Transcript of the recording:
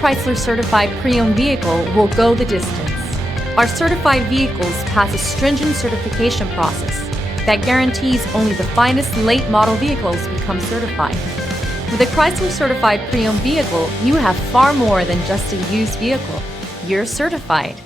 Chrysler certified pre-owned vehicle will go the distance. Our certified vehicles pass a stringent certification process that guarantees only the finest late model vehicles become certified. With a Chrysler certified pre-owned vehicle, you have far more than just a used vehicle. You're certified.